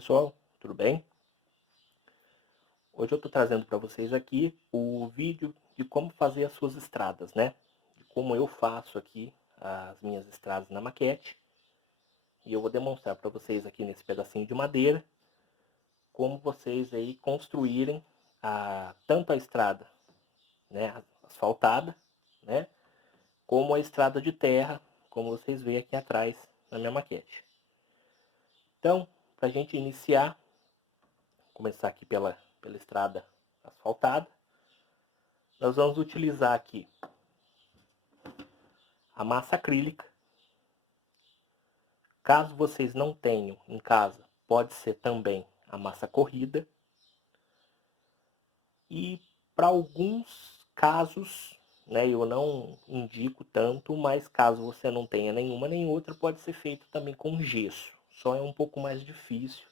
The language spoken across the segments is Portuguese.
pessoal, tudo bem? Hoje eu estou trazendo para vocês aqui o vídeo de como fazer as suas estradas, né? De como eu faço aqui as minhas estradas na maquete. E eu vou demonstrar para vocês aqui nesse pedacinho de madeira como vocês aí construírem tanto a estrada, né, asfaltada, né, como a estrada de terra, como vocês veem aqui atrás na minha maquete. Então, para a gente iniciar, começar aqui pela estrada asfaltada, nós vamos utilizar aqui a massa acrílica. Caso vocês não tenham em casa, pode ser também a massa corrida. E para alguns casos, né, eu não indico tanto, mas caso você não tenha nenhuma nem outra, pode ser feito também com gesso. Só é um pouco mais difícil,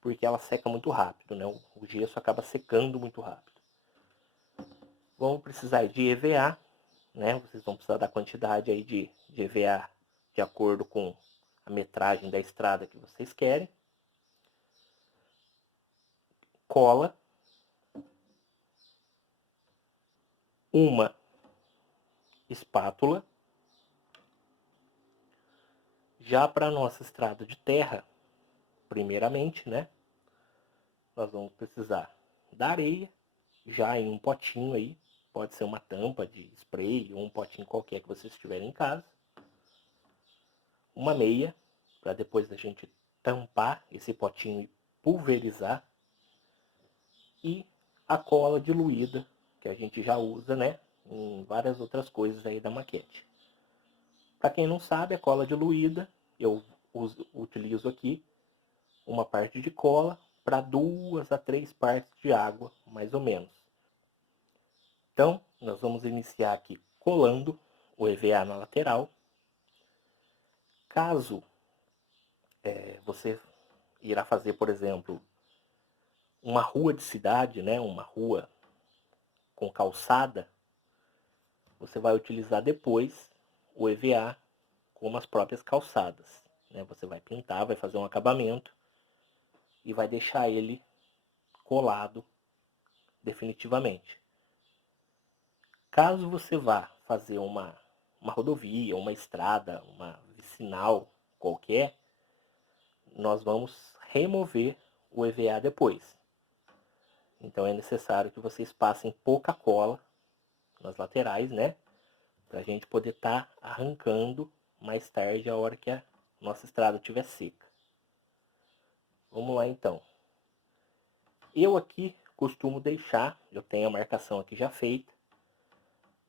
porque ela seca muito rápido, né? O gesso acaba secando muito rápido. Vamos precisar de EVA, né? Vocês vão precisar da quantidade aí de EVA de acordo com a metragem da estrada que vocês querem. Cola. Uma espátula. Já para a nossa estrada de terra, primeiramente, né? Nós vamos precisar da areia, já em um potinho aí. Pode ser uma tampa de spray ou um potinho qualquer que vocês tiverem em casa. Uma meia, para depois da gente tampar esse potinho e pulverizar. E a cola diluída, que a gente já usa, né, em várias outras coisas aí da maquete. Para quem não sabe, a cola diluída, eu utilizo aqui uma parte de cola para 2 a 3 partes de água, mais ou menos. Então, nós vamos iniciar aqui colando o EVA na lateral. Caso você irá fazer, por exemplo, uma rua de cidade, né, uma rua com calçada, você vai utilizar depois o EVA como as próprias calçadas, né? Você vai pintar, vai fazer um acabamento e vai deixar ele colado definitivamente. Caso você vá fazer uma rodovia, uma estrada, uma vicinal qualquer, nós vamos remover o EVA depois. Então é necessário que vocês passem pouca cola nas laterais, né? Para a gente poder estar arrancando mais tarde a hora que a nossa estrada estiver seca. Vamos lá então. Eu aqui costumo deixar, eu tenho a marcação aqui já feita,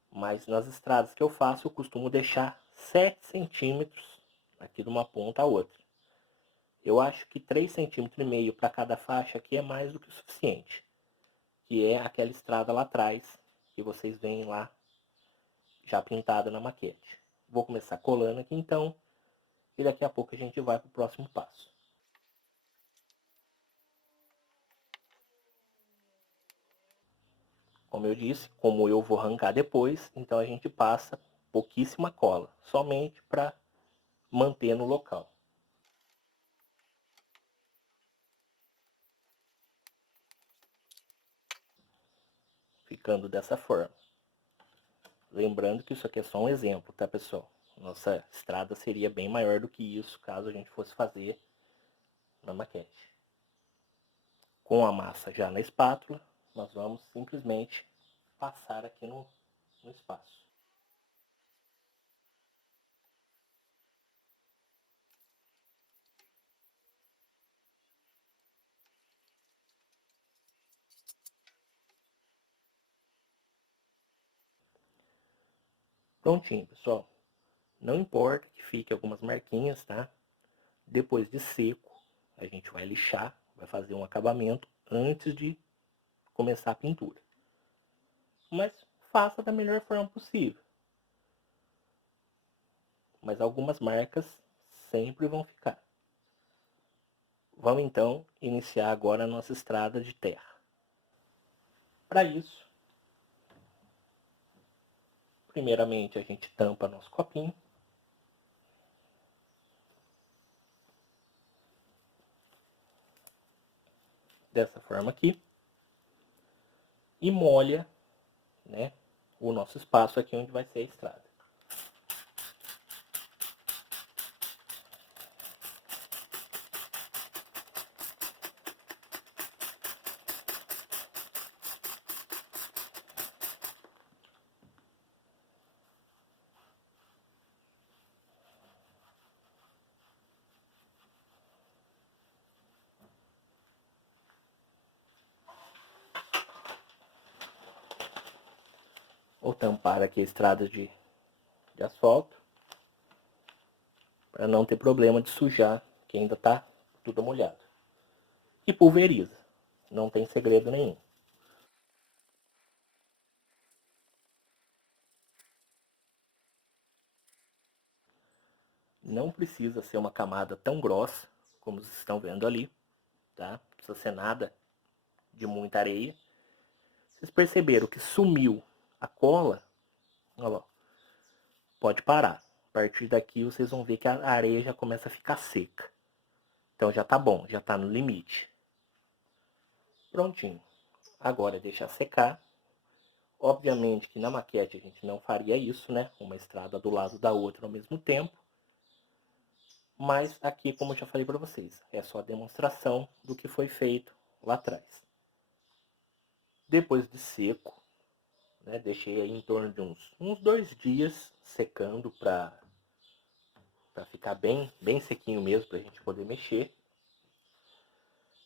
mas nas estradas que eu faço eu costumo deixar 7 centímetros aqui de uma ponta a outra. Eu acho que 3,5 centímetros para cada faixa aqui é mais do que o suficiente, que é aquela estrada lá atrás que vocês veem lá já pintada na maquete. Vou começar colando aqui então e daqui a pouco a gente vai para o próximo passo. Como eu disse, como eu vou arrancar depois, então a gente passa pouquíssima cola, somente para manter no local. Ficando dessa forma. Lembrando que isso aqui é só um exemplo, tá, pessoal? Nossa estrada seria bem maior do que isso, caso a gente fosse fazer na maquete. Com a massa já na espátula, nós vamos simplesmente passar aqui no espaço. Prontinho, pessoal. Não importa que fique algumas marquinhas, tá? Depois de seco, a gente vai lixar, vai fazer um acabamento antes de começar a pintura. Mas faça da melhor forma possível. Mas algumas marcas sempre vão ficar. Vamos então iniciar agora a nossa estrada de terra. Para isso, primeiramente a gente tampa nosso copinho. dessa forma aqui e molha, né, o nosso espaço aqui onde vai ser a estrada. Vou tampar aqui a estrada de asfalto, para não ter problema de sujar, que ainda está tudo molhado. E pulveriza, não tem segredo nenhum. Não precisa ser uma camada tão grossa, como vocês estão vendo ali, tá? Não precisa ser nada de muita areia. Vocês perceberam que sumiu a cola? Olha lá, pode parar. A partir daqui vocês vão ver que a areia já começa a ficar seca. Então já tá bom, já tá no limite. Prontinho. Agora é deixar secar. Obviamente que na maquete a gente não faria isso, né? Uma estrada do lado da outra ao mesmo tempo. Mas aqui, como eu já falei para vocês, é só a demonstração do que foi feito lá atrás. Depois de seco, né, deixei aí em torno de uns 2 dias secando para ficar bem sequinho mesmo, para a gente poder mexer.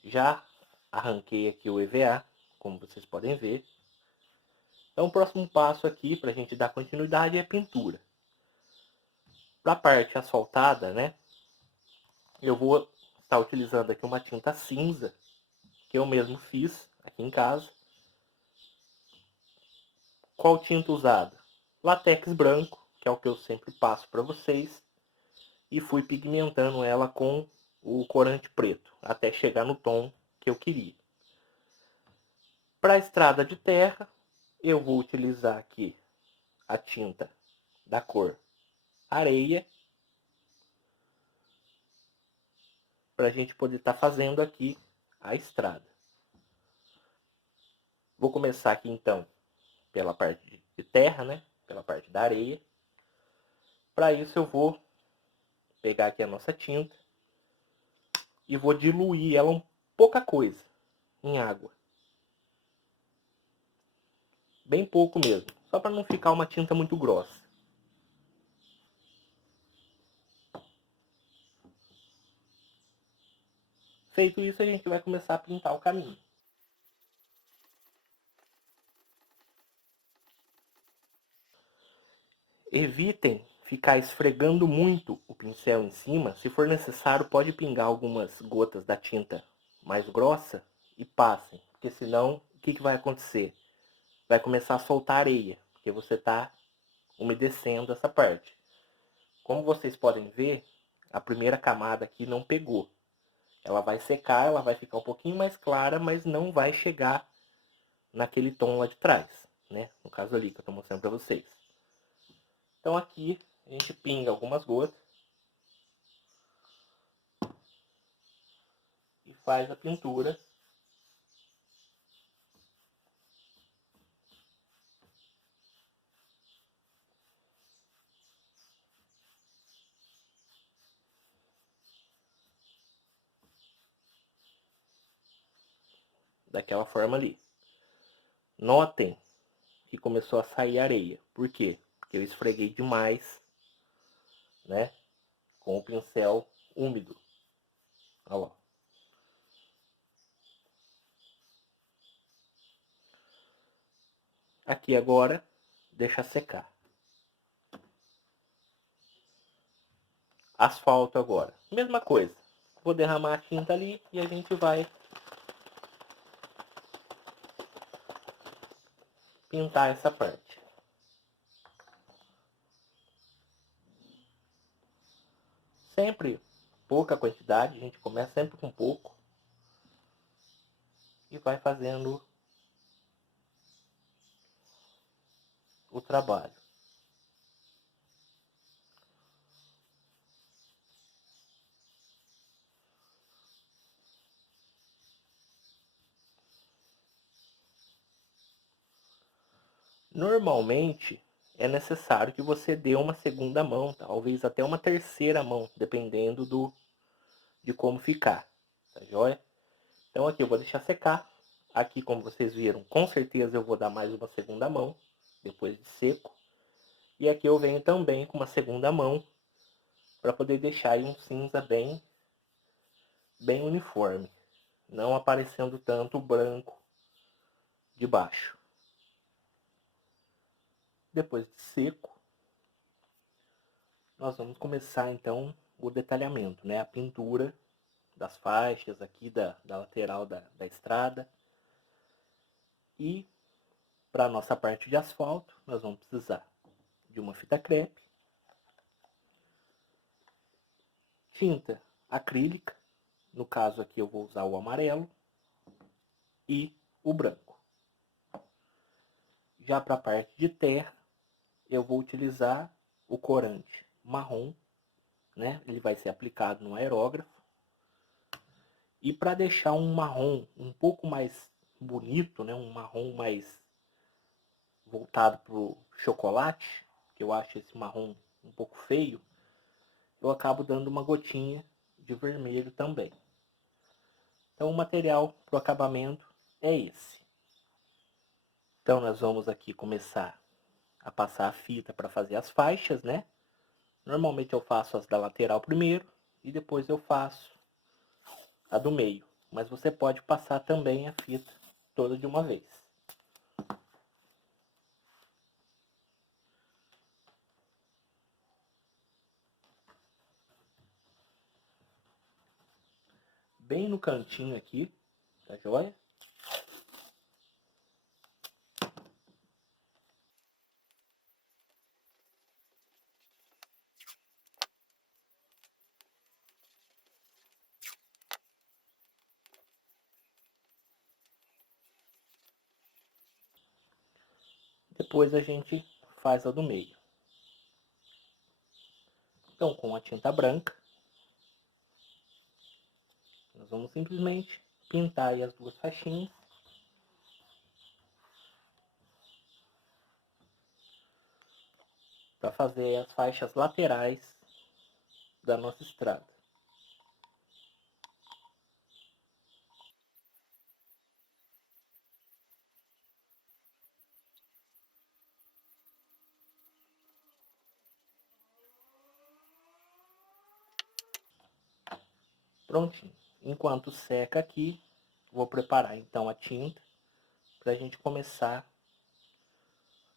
Já arranquei aqui o EVA, como vocês podem ver. Então o próximo passo aqui, para a gente dar continuidade, é a pintura. Para a parte asfaltada, né, eu vou estar utilizando aqui uma tinta cinza, que eu mesmo fiz aqui em casa. Qual tinta usada? Látex branco, que é o que eu sempre passo para vocês. E fui pigmentando ela com o corante preto, até chegar no tom que eu queria. Para a estrada de terra, eu vou utilizar aqui a tinta da cor areia, para a gente poder estar fazendo aqui a estrada. Vou começar aqui então pela parte de terra, né? Pela parte da areia. Para isso eu vou pegar aqui a nossa tinta e vou diluir ela pouca coisa em água. Bem pouco mesmo, só para não ficar uma tinta muito grossa. Feito isso, a gente vai começar a pintar o caminho. Evitem ficar esfregando muito o pincel em cima. Se for necessário, pode pingar algumas gotas da tinta mais grossa e passem. Porque senão, o que vai acontecer? Vai começar a soltar areia, porque você está umedecendo essa parte. Como vocês podem ver, a primeira camada aqui não pegou. Ela vai secar, ela vai ficar um pouquinho mais clara, mas não vai chegar naquele tom lá de trás, né? No caso ali que eu estou mostrando para vocês. Então aqui a gente pinga algumas gotas e faz a pintura. Daquela forma ali. Notem que começou a sair areia. Por quê? Porque eu esfreguei demais, né? Com o pincel úmido. Olha lá. Aqui agora, deixa secar. Asfalto agora. Mesma coisa. Vou derramar a tinta ali e a gente vai pintar essa parte. Sempre pouca quantidade, a gente começa sempre com pouco. E vai fazendo o trabalho. Normalmente é necessário que você dê uma segunda mão, talvez até uma terceira mão, dependendo de como ficar, tá joia? Então aqui eu vou deixar secar. Aqui, como vocês viram, com certeza eu vou dar mais uma segunda mão, depois de seco. E aqui eu venho também com uma segunda mão, para poder deixar aí um cinza bem uniforme, não aparecendo tanto o branco de baixo. Depois de seco, nós vamos começar então o detalhamento, né? A pintura das faixas aqui da lateral da estrada. E para a nossa parte de asfalto, nós vamos precisar de uma fita crepe, tinta acrílica, no caso aqui eu vou usar o amarelo, e o branco. Já para a parte de terra, eu vou utilizar o corante marrom, né? Ele vai ser aplicado no aerógrafo. E para deixar um marrom um pouco mais bonito, né? Um marrom mais voltado para o chocolate, que eu acho esse marrom um pouco feio, eu acabo dando uma gotinha de vermelho também. Então o material para o acabamento é esse. Então nós vamos aqui começar a passar a fita para fazer as faixas, né? Normalmente eu faço as da lateral primeiro e depois eu faço a do meio. Mas você pode passar também a fita toda de uma vez. Bem no cantinho aqui, tá joia? Depois a gente faz a do meio. Então, com a tinta branca, nós vamos simplesmente pintar aí as duas faixinhas. Para fazer as faixas laterais da nossa estrada. Prontinho. Enquanto seca aqui, vou preparar então a tinta para a gente começar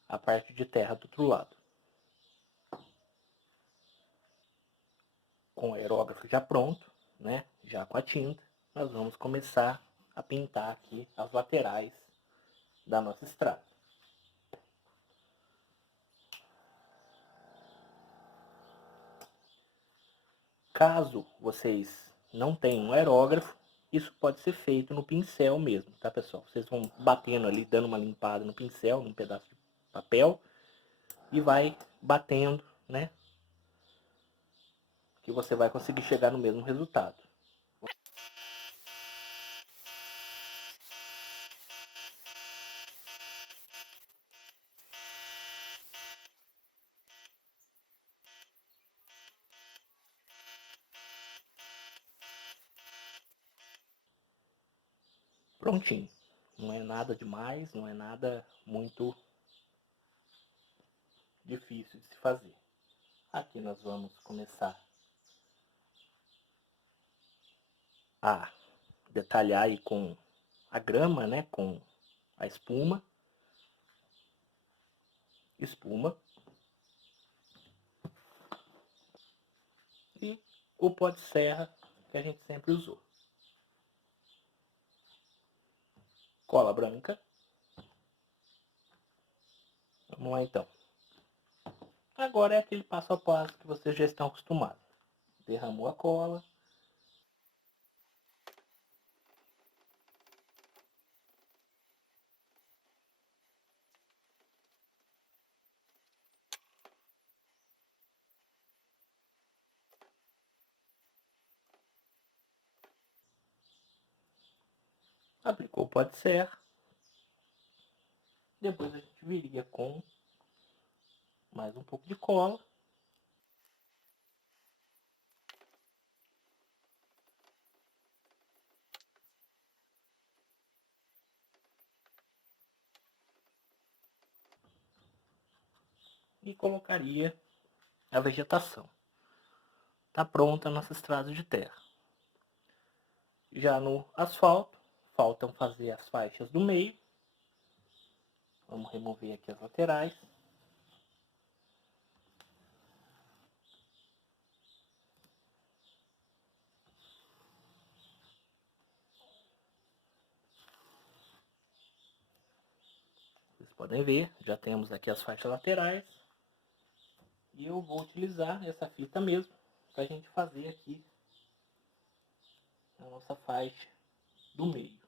a parte de terra do outro lado. Com o aerógrafo já pronto, né? Já com a tinta, nós vamos começar a pintar aqui as laterais da nossa estrada. Caso vocês não tenham um aerógrafo, isso pode ser feito no pincel mesmo, tá pessoal? Vocês vão batendo ali, dando uma limpada no pincel, num pedaço de papel, e vai batendo, né? Que você vai conseguir chegar no mesmo resultado. Prontinho. Não é nada demais, não é nada muito difícil de se fazer. Aqui nós vamos começar a detalhar aí com a grama, né? Com a espuma. Espuma. E o pó de serra que a gente sempre usou. Cola branca. Vamos lá então. Agora é aquele passo a passo que vocês já estão acostumados. Derramou a cola. Aplicou o pó de serra. Depois a gente viria com mais um pouco de cola. E colocaria a vegetação. Está pronta a nossa estrada de terra. Já no asfalto, faltam fazer as faixas do meio. Vamos remover aqui as laterais. Vocês podem ver, já temos aqui as faixas laterais. E eu vou utilizar essa fita mesmo para a gente fazer aqui a nossa faixa do meio.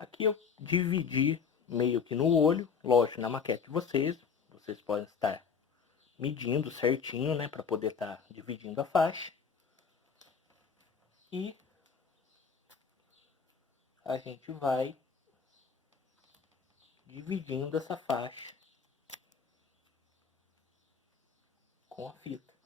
Aqui eu dividi meio que no olho, lógico, na maquete de vocês. Vocês podem estar medindo certinho, né, para poder estar dividindo a faixa. E a gente vai dividindo essa faixa com a fita.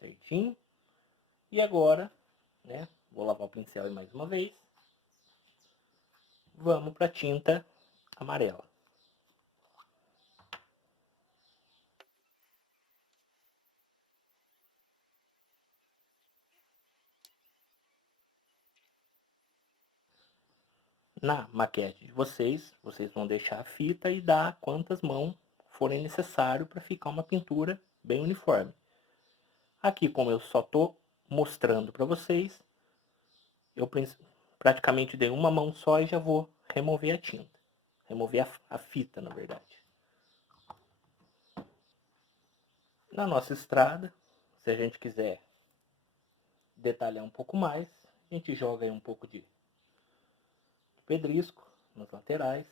Certinho. E agora, né, vou lavar o pincel mais uma vez. Vamos para a tinta amarela. Na maquete de vocês, vocês vão deixar a fita e dar quantas mãos forem necessário para ficar uma pintura bem uniforme. Aqui, como eu só estou mostrando para vocês, eu praticamente dei uma mão só e já vou remover a tinta. Remover a fita, na verdade. Na nossa estrada, se a gente quiser detalhar um pouco mais, a gente joga aí um pouco de pedrisco nas laterais.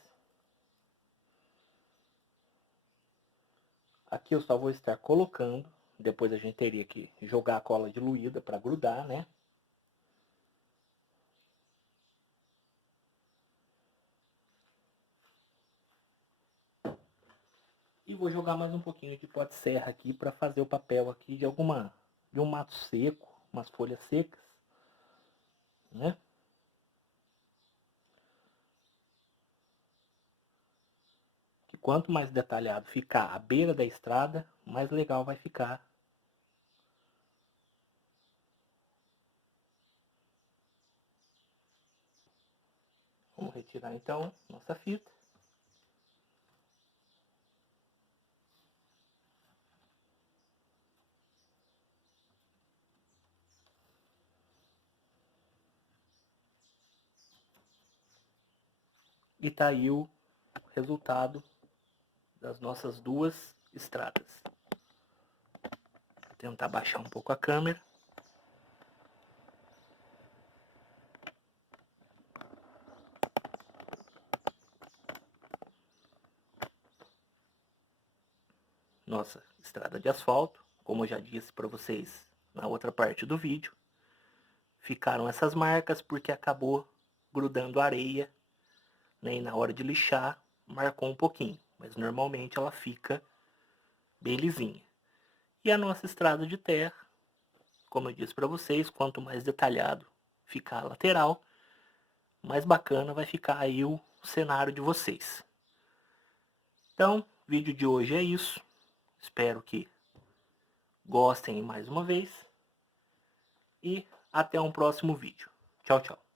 Aqui eu só vou estar colocando, depois a gente teria que jogar a cola diluída para grudar, né? E vou jogar mais um pouquinho de pó de serra aqui para fazer o papel aqui de um mato seco, umas folhas secas, né? Que quanto mais detalhado ficar a beira da estrada, mais legal vai ficar. Vamos retirar então nossa fita. E tá aí o resultado das nossas duas estradas. Vou tentar baixar um pouco a câmera. Nossa estrada de asfalto, como eu já disse para vocês na outra parte do vídeo. Ficaram essas marcas porque acabou grudando areia, né, e na hora de lixar marcou um pouquinho, mas normalmente ela fica bem lisinha. E a nossa estrada de terra, como eu disse para vocês, quanto mais detalhado ficar a lateral, mais bacana vai ficar aí o cenário de vocês. Então, o vídeo de hoje é isso. Espero que gostem mais uma vez. E até um próximo vídeo. Tchau, tchau.